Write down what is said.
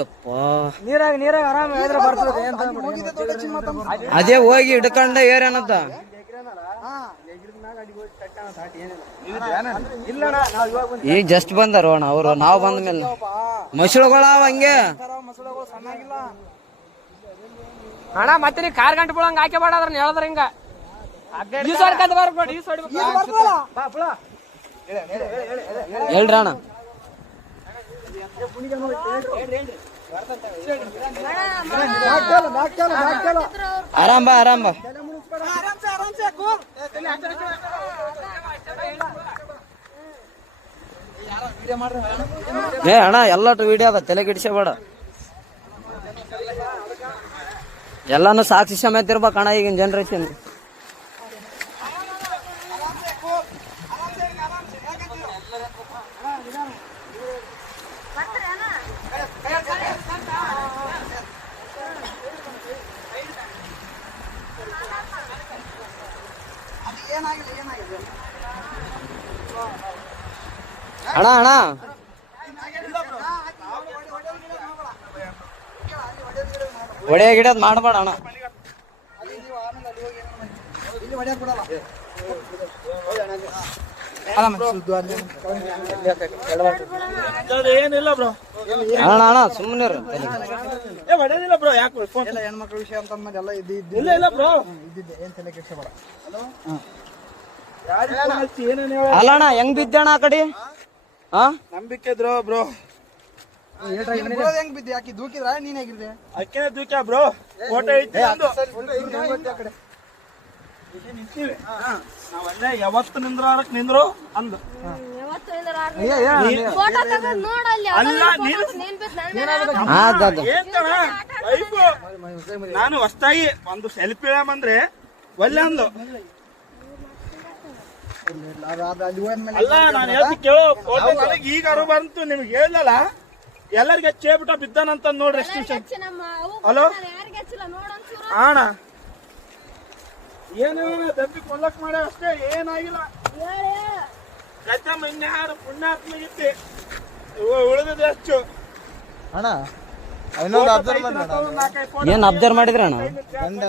ಯಪ್ಪ ಅದೇ ಹೋಗಿ ಹಿಡ್ಕೊಂಡ ಏರೇನತ್ತ ಈಗ ಜಸ್ಟ್ ಬಂದಾರ ಅಣ್ಣ ಅವರು. ನಾವು ಬಂದ ಮೇಲೆ ಮಸಳುಗಳ ಹಂಗೆ ಅಣ್ಣ ಮತ್ತೆ ನೀ ಕಾರ್ ಗಂಟೆ ಬಿಡಂಗ ಹಾಕಿ ಬೇಡ ಅದ್ರ ಹೇಳದ್ರ ಹಿಂಗ ಹೇಳ್ರಿ ಅಣ್ಣ. ಆರಾಮ್ ಬಾ ಆರಾಮ್ ಬಾ. ಏ ಅಣ್ಣ ಎಲ್ಲಟು ವಿಡಿಯೋ ಅದ, ತಲೆ ಕೆಡಿಸಬೇಡ. ಎಲ್ಲಾನು ಸಾಕ್ಷಿ ಸಮೇತ ಇರ್ಬೇಕು ಅಣ್ಣ ಈಗಿನ ಜನರೇಷನ್. ಅಣ್ಣ ಅಣ್ಣ ಒಡೆ ಗಿಡದ್ ಮಾಡಬೇಡ ಅಣ್ಣ. ಏನಿಲ್ಲ ಬ್ರೋ, ಅಣ್ಣ ಅಣ್ಣ ಸುಮ್ಮನೆ ಹೊಡೆದಿಲ್ಲ ಬ್ರೋ. ಯಾಕೆ ಹೆಣ್ಮಕ್ಳ ವಿಷಯ ಅಂತ ಎಲ್ಲ ಇಲ್ಲ ಇಲ್ಲ ಬ್ರೋ, ಇದ್ದಿದ್ದೆ. ಏನ್ ತಲೆ ಕೆಡಿಸಬೇಡ. ಏನೇನು ಅಲ್ಲ ಅಣ್ಣ ಹೆಂಗ್ ಬಿದ್ದಣ್ಣ ಆ ಕಡೆ? ಹಾ ನಂಬಿಕೆ ಇದ್ರು ಬ್ರೋ. ಹೆಂಗ್ ಬಿದ್ದೆ? ಯಾಕೆ ದೂಕಿದ್ರ ನೀನ್ ಹೇಗಿದ್ದೆ? ಅಕ್ಕೇನೆ ದೂಕ್ಯ ಬ್ರೋ. ಫೋಟೋ ಐತಿ ನಾವಲ್ಲೇ ಯಾವತ್ತು ನಿಂದ್ರಾರಕ್ ನಿಂದ್ರು ಅಂದ. ನಾನು ಹೊಸ್ತಾಗಿ ಒಂದು ಸೆಲ್ಫಿ ಅಂದ್ರೆ ಒಲ್ಲೆ ಅಂದು. ಅಲ್ಲ ನಾನು ಹೇಳ್ತಿ ಕೇಳೋ, ಫೋಟೋ ನನಗೆ ಈಗ ಅರು ಬಂತು, ನಿಮ್ಗೆ ಹೇಳಲ್ಲ. ಎಲ್ಲರಿಗೆ ಚೇಬಿಟ ಬಿದ್ದಾನಂತ ನೋಡ್ರಿ. ಎಷ್ಟು ನಿಮಿಷ. ಹಲೋ ಅಣ್ಣ, ಏನೇನ ದಬ್ಬಿ ಕೊಲ್ಲಕ್ ಮಾಡ ಅಷ್ಟೇ, ಏನಾಗಿಲ್ಲ. ಗದ್ದಮ್ಮ ಇನ್ಯಾರು ಪುಣ್ಯಾತ್ಮ ಇದ್ದೆ, ಉಳಿದಿದೆ ಅಷ್ಟು. ಅಣ್ಣ ಏನ್ ಅಬ್ಸರ್ವ್ ಮಾಡಿದ್ರ ಅಣ್ಣ?